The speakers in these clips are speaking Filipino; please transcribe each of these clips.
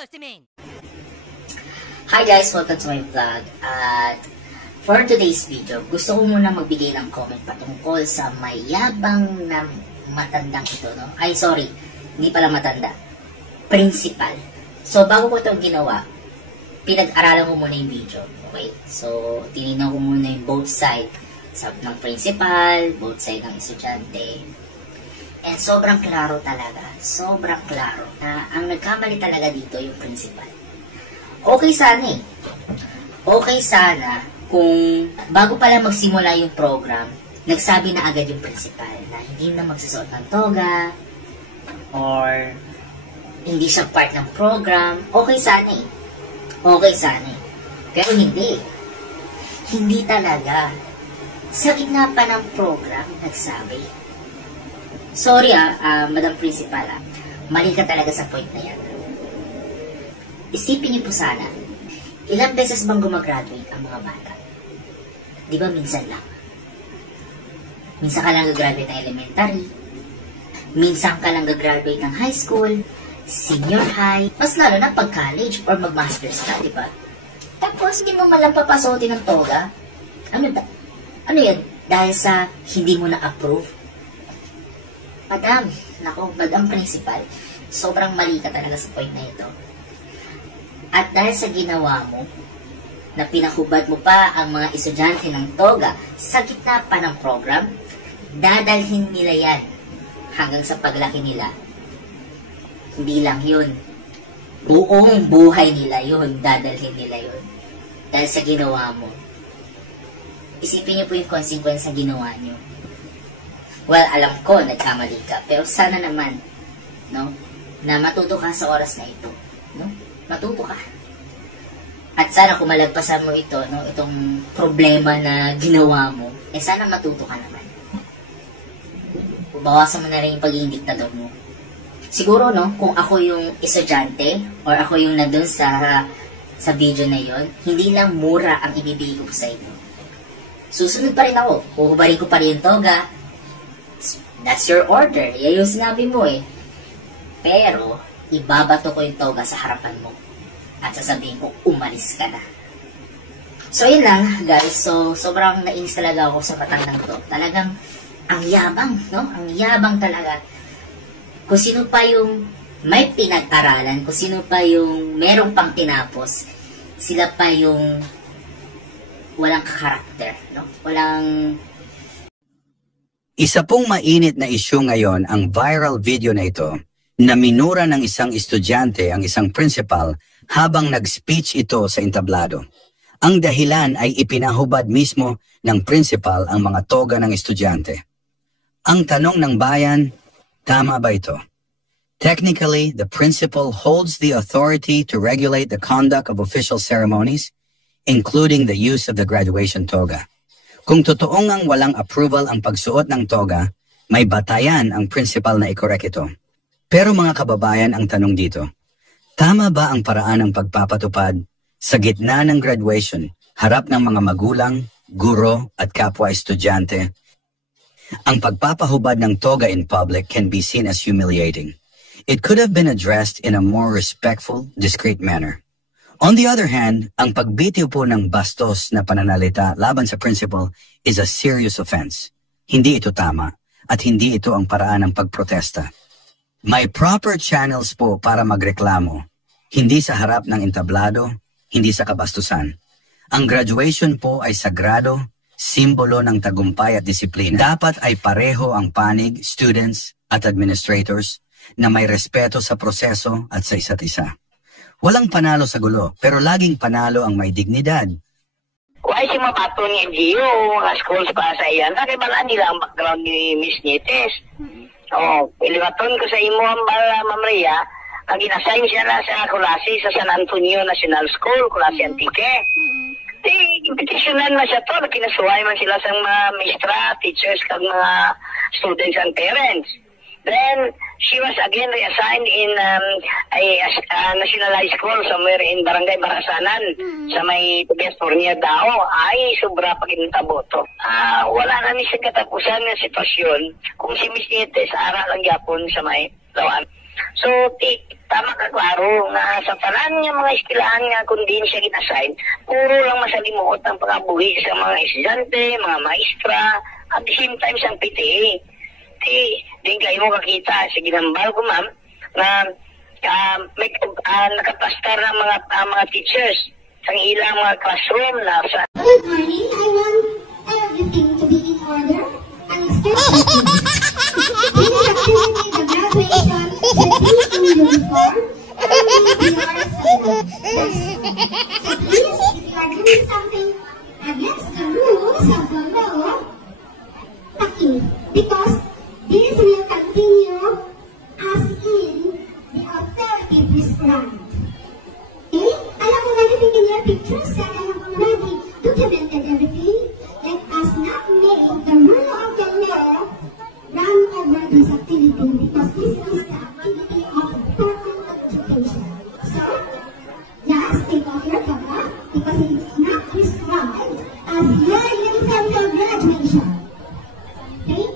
supposed to mean? Hi guys, welcome to my vlog. At for today's video, gusto ko muna magbigay ng comment patungkol sa mayabang na matandang ito, no? Ay, sorry, hindi pala matanda. Principal. So, bago ko itong ginawa, pinag-aralan ko muna yung video. Okay? So, tinignan ko muna yung both side ng principal, both side ng estudyante. And sobrang klaro talaga. Sobrang klaro na ang nagkamali talaga dito yung principal. Okay sana eh. Okay sana kung bago pala magsimula yung program, nagsabi na agad yung principal na hindi na magsusuot ng toga or hindi siya part ng program. Okay sana eh. Okay sana eh. Pero hindi. Hindi talaga. Sa gitna pa ng program, nagsabi. Sorry Madam Principal mali ka talaga sa point na yan. Isipin niyo po sana, ilang beses bang gumagraduate ang mga bata? Di ba minsan lang? Minsan ka lang gagraduate ng elementary, minsan ka lang gagraduate ng high school, senior high, mas lalo na pag college or mag-masters ka, di ba? Tapos hindi mo malang papasotin ng toga? Ano yan? Dahil sa hindi mo na-approve? Madam, Madam Principal, sobrang mali ka talaga sa point na ito. At dahil sa ginawa mo, na pinahubad mo pa ang mga estudyante ng toga sa gitna pa ng program, dadalhin nila yan hanggang sa paglaki nila. Hindi lang yun. Buong buhay nila yun, dadalhin nila yun. Dahil sa ginawa mo. Isipin niyo po yung consequence sa ginawa niyo. Well, alam ko, nagkamali ka. Pero sana naman, no, na matuto ka sa oras na ito. No? Matuto ka. At sana kung malagpasan mo ito, no, itong problema na ginawa mo, sana matuto ka naman. Bawasan mo na rin yung pagiging diktador mo. Siguro, no, kung ako yung estudyante, or ako yung nandun sa video na yon, hindi lang mura ang ibibigay ko sa inyo. Susunod pa rin ako. Huhubarin ko pa rin yung toga. That's your order. Yan yung sinabi mo eh. Pero, ibabato ko yung toga sa harapan mo. At sasabihin ko, umalis ka na. So, yun lang, guys. So, sobrang nainis talaga ako sa matandang to. Talagang, ang yabang, no? Ang yabang talaga. Kung sino pa yung may pinag-aralan, kung sino pa yung merong pang tinapos, sila pa yung walang karakter, no? Walang... Isa pong mainit na issue ngayon ang viral video na ito na minura ng isang estudyante ang isang principal habang nag-speech ito sa entablado. Ang dahilan ay ipinahubad mismo ng principal ang mga toga ng estudyante. Ang tanong ng bayan, tama ba ito? Technically, the principal holds the authority to regulate the conduct of official ceremonies, including the use of the graduation toga. Kung totoong ang walang approval ang pagsuot ng toga, may batayan ang principal na i-correct ito. Pero mga kababayan, ang tanong dito, tama ba ang paraan ng pagpapatupad sa gitna ng graduation, harap ng mga magulang, guro at kapwa estudyante? Ang pagpapahubad ng toga in public can be seen as humiliating. It could have been addressed in a more respectful, discreet manner. On the other hand, ang pagbitiw po ng bastos na pananalita laban sa principal is a serious offense. Hindi ito tama at hindi ito ang paraan ng pagprotesta. May proper channels po para magreklamo, hindi sa harap ng entablado, hindi sa kabastusan. Ang graduation po ay sagrado, simbolo ng tagumpay at disiplina. Dapat ay pareho ang panig, students at administrators na may respeto sa proseso at sa isa't isa. Walang panalo sa gulo, pero laging panalo ang may dignidad. Kuhay si mapato ni Gio, mga schools para sa iyan. Nakibalaan nila ang background ni Miss Nietes. Iliwaton ko sa imo ang Ma'am Rhea, ang inassign siya na sa klase sa San Antonio National School, klase Antique. Impetitionan na siya to, kinasuhay man sila sa mga maestra, teachers, kag mga students and parents. Then, she was again reassigned in a nationalized school somewhere in Barangay Barasanan sa may California daw. Ay, sobra pakinitabo to. Wala na ni sa katapusan ng sitwasyon kung si Miss Nietes ara lang yapon sa may lawan. So, tama ka klaro nga sa tanan nga mga eskwelahan nga kung din siya ginassign, puro lang masalimuot ang pagkabuhi sa mga estudyante, mga maestra, at the same time sa PTA. Din kayo mo kakita sa ginambal ko, ma'am, na may nakapastar ng mga teachers sa ilang mga classroom na sa... Good morning. I want everything to be in order and especially this activity, the graduation, the teaching uniform, and we are silent. So please, if you are doing something against the rules of the law, taki, because this will continue as in the authority prescribed. Okay? I have already taken your pictures and I have already documented everything. Let us not make the rule of the law run over this activity because this is the activity of permanent education. So, just take off your cover because it is not prescribed as your uniform for graduation. Okay?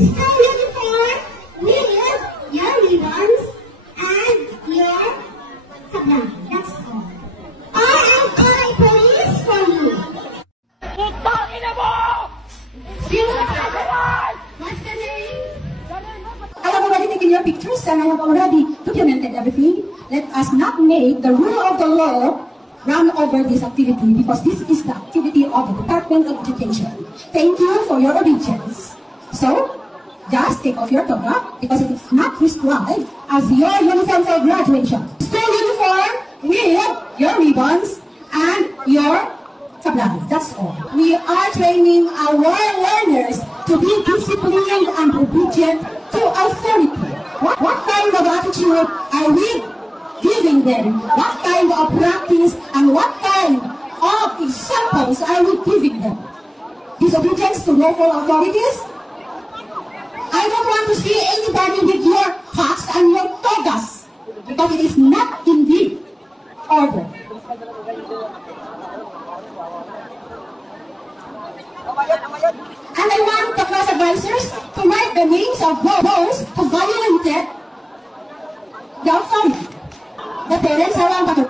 School uniform with your ribbons and your sablay. That's all. RMI police for you. What's the name? I have already taken your pictures and I have already documented everything. Let us not make the rule of the law run over this activity because this is the activity of the Department of Education. Thank you for your obedience. So, just take off your toga because it is not prescribed as your uniform for graduation. School uniform with your ribbons and your sablay. That's all. We are training our learners to be disciplined and obedient to authority. What kind of attitude are we giving them? What kind of practice and what kind of examples are we giving them? Disobedience to lawful authorities? I don't want to see anybody with your hats and your togas because it is not indeed order. And I want the class advisors to write the names of those who violated the authority. The parents, I want to